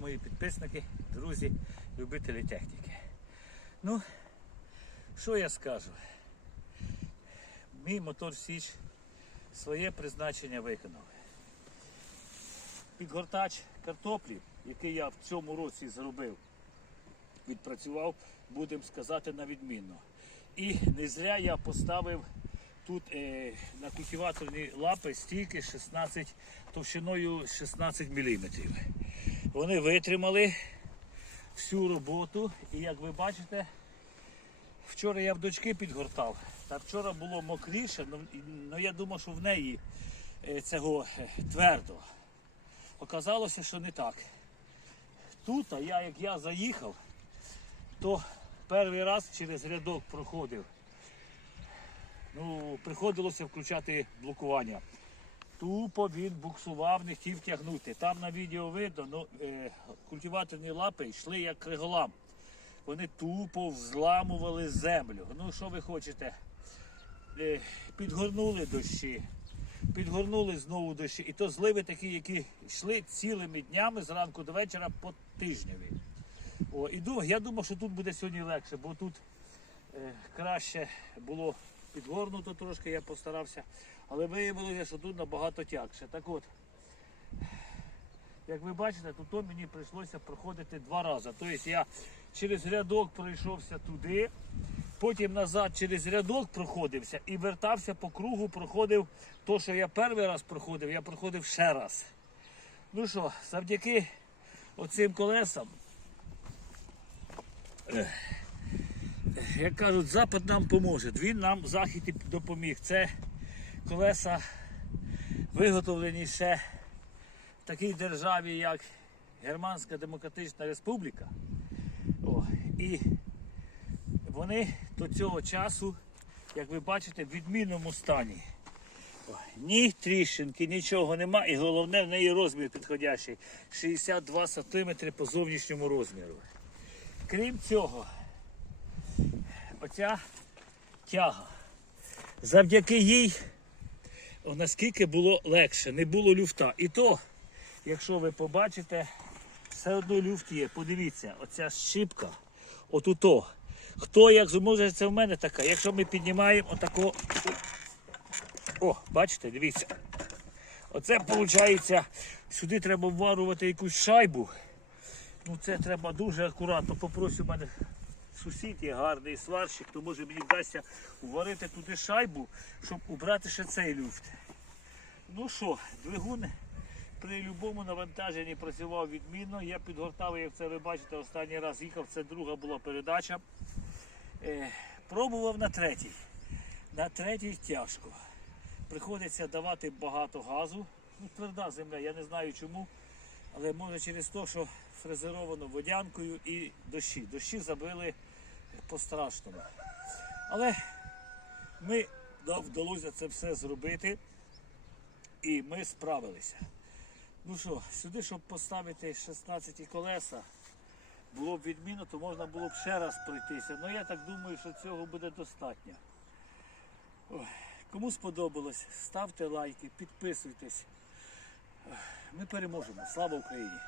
мої підписники, друзі, любителі техніки. Ну, що я скажу? Мій мотор Січ своє призначення виконав. Підгортач картоплі, який я в цьому році зробив, відпрацював, будемо сказати, на відмінно. І не зря я поставив тут е, на культиваторні лапи стійки 16 товщиною 16 мм. Вони витримали всю роботу. І як ви бачите, вчора я в дочки підгортав. Та вчора було мокріше, але я думав, що в неї е, цього е, твердо. Оказалося, що не так. Тут, а я як я заїхав, то перший раз через рядок проходив. Ну, приходилося включати блокування. Тупо він буксував, не хотів тягнути. Там на відео видно, ну, е, культиваторні лапи йшли як криголам. Вони тупо взламували землю. Ну, що ви хочете? Е, підгорнули дощі, підгорнули знову дощі. І то зливи такі, які йшли цілими днями зранку до вечора по тижневі. О, і ду- я думав, що тут буде сьогодні легше, бо тут е, краще було підгорнуто трошки, я постарався. Але виявилося, що тут набагато тягше. Так от, як ви бачите, тут мені прийшлося проходити два рази. Тобто я через рядок пройшовся туди, потім назад через рядок проходився і вертався по кругу, проходив то, що я перший раз проходив, я проходив ще раз. Ну що, завдяки оцим колесам як кажуть, Запад нам поможе. Він нам захід допоміг. Це колеса виготовлені ще в такій державі, як Германська Демократична Республіка. О, і вони до цього часу, як ви бачите, в відмінному стані. О, Ні тріщинки, нічого нема, і головне в неї розмір підходящий 62 см по зовнішньому розміру. Крім цього, оця тяга. Завдяки їй наскільки було легше, не було люфта. І то, якщо ви побачите, все одно люфт є. Подивіться, оця щіпка, отуто. Хто як зможе, це в мене така. Якщо ми піднімаємо отако. О, бачите, дивіться. Оце виходить, сюди треба вварувати якусь шайбу. Ну це треба дуже акуратно. Попрошу в мене сусід є гарний сварщик, то може мені вдасться уварити туди шайбу, щоб убрати ще цей люфт. Ну що, двигун при будь-якому навантаженні працював відмінно. Я підгортав, як це ви бачите, останній раз їхав, це друга була передача. Е, пробував на третій. На третій тяжко. Приходиться давати багато газу. Ну, тверда земля, я не знаю чому. Але може через те, що фрезеровано водянкою і дощі. Дощі забили по-страшному. Але ми да, вдалося це все зробити і ми справилися. Ну що, сюди, щоб поставити 16 колеса, було б відмінно, то можна було б ще раз пройтися. Ну я так думаю, що цього буде достатньо. Кому сподобалось, ставте лайки, підписуйтесь. Ми переможемо. Слава Україні!